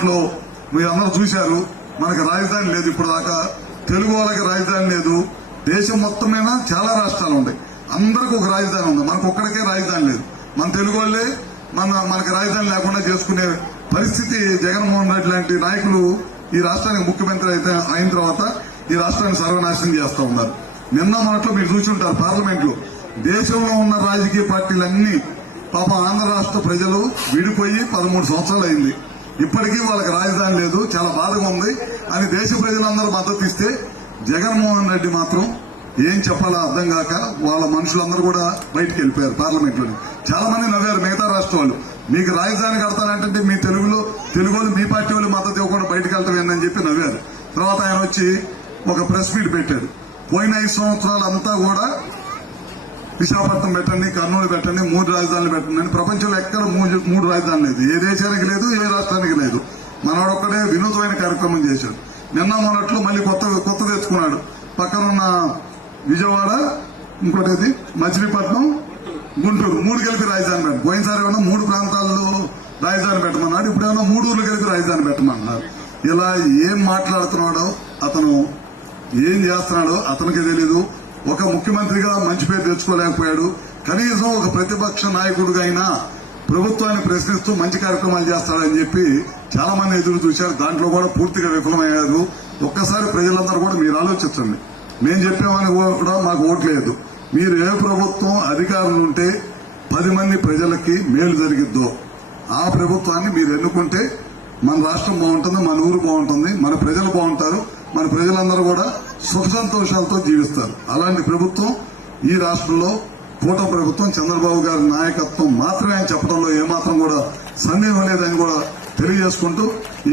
మాటలు మీరు అందరూ చూశారు. మనకి రాజధాని లేదు, ఇప్పుడు దాకా తెలుగు వాళ్ళకి రాజధాని లేదు. దేశం మొత్తం మీద చాలా రాష్ట్రాలు ఉన్నాయి, అందరికి ఒక రాజధాని ఉంది, మనకు ఒక్కడికే రాజధాని లేదు. మన తెలుగు వాళ్ళే మనకి రాజధాని లేకుండా చేసుకునే పరిస్థితి జగన్మోహన్ రెడ్డి లాంటి నాయకులు ఈ రాష్ట్రానికి ముఖ్యమంత్రి అయిన తర్వాత ఈ రాష్ట్రాన్ని సర్వనాశనం చేస్తూ ఉన్నారు. నిన్న మొన్నట్లో మీరు చూసుంటారు, పార్లమెంట్ లో దేశంలో ఉన్న రాజకీయ పార్టీలన్నీ పాపం ఆంధ్ర రాష్ట్ర ప్రజలు విడిపోయి 13 సంవత్సరాలు అయింది, ఇప్పటికీ వాళ్ళకి రాజధాని లేదు, చాలా బాధగా ఉంది అని దేశ ప్రజలందరూ మద్దతు ఇస్తే జగన్మోహన్ రెడ్డి మాత్రం ఏం చెప్పాలో అర్థం కాక వాళ్ళ మనుషులందరూ కూడా బయటకు వెళ్ళిపోయారు. పార్లమెంట్ లోని చాలా మంది నవ్వారు మిగతా రాష్ట్రాలు, మీకు రాజధాని కడతానంటే మీ తెలుగు వాళ్ళు మీ పార్టీ వాళ్ళు మద్దతు ఇవ్వకుండా బయటకు వెళ్తాం ఏందని చెప్పి నవ్వారు. తర్వాత ఆయన వచ్చి ఒక ప్రెస్ మీట్ పెట్టాడు. పోయిన 5 సంవత్సరాలు అంతా కూడా విశాఖపట్నం పెట్టండి, కర్నూలు పెట్టండి, 3 రాజధానులు పెట్టండి అని ప్రపంచంలో ఎక్కడ 3 రాజధానులు లేదు, ఏ దేశానికి లేదు, ఏ రాష్ట్రానికి లేదు. మనవాడొక్కడే వినూతమైన కార్యక్రమం చేశాడు. నిన్న మొన్నట్లో మళ్ళీ కొత్త తెచ్చుకున్నాడు. పక్కన ఉన్న విజయవాడ, ఇంకోటి మచిలీపట్నం, గుంటూరు 3 కలిపి రాజధాని పెట్టు. పోయినసారి ఏమన్నా 3 ప్రాంతాల్లో రాజధాని పెట్టమన్నాడు, ఇప్పుడేమన్నా 3 ఊర్లు కలిపి రాజధాని పెట్టమన్నారు. ఇలా ఏం మాట్లాడుతున్నాడో, అతను ఏం చేస్తున్నాడో అతనికి తెలీదు. ఒక ముఖ్యమంత్రిగా మంచి పేరు తెచ్చుకోలేకపోయాడు. కనీసం ఒక ప్రతిపక్ష నాయకుడిగా అయినా ప్రభుత్వాన్ని ప్రశ్నిస్తూ మంచి కార్యక్రమాలు చేస్తాడని చెప్పి చాలా మంది ఎదురు చూశారు. దాంట్లో కూడా పూర్తిగా విఫలమయ్యారు. ఒక్కసారి ప్రజలందరూ కూడా మీరు ఆలోచించండి. మేము చెప్పామని కూడా మాకు ఓట్లేదు. మీరు ఏ ప్రభుత్వం అధికారులు ఉంటే 10 మంది ప్రజలకి మేలు జరిగిద్దో ఆ ప్రభుత్వాన్ని మీరు ఎన్నుకుంటే మన రాష్ట్రం బాగుంటుంది, మన ఊరు బాగుంటుంది, మన ప్రజలు బాగుంటారు, మన ప్రజలందరూ కూడా సుఖ సంతోషాలతో జీవిస్తారు. అలాంటి ప్రభుత్వం ఈ రాష్ట్రంలో కూటమి ప్రభుత్వం, చంద్రబాబు గారి నాయకత్వం మాత్రమే అని చెప్పడంలో ఏమాత్రం కూడా సందేహం లేదని కూడా తెలియజేసుకుంటూ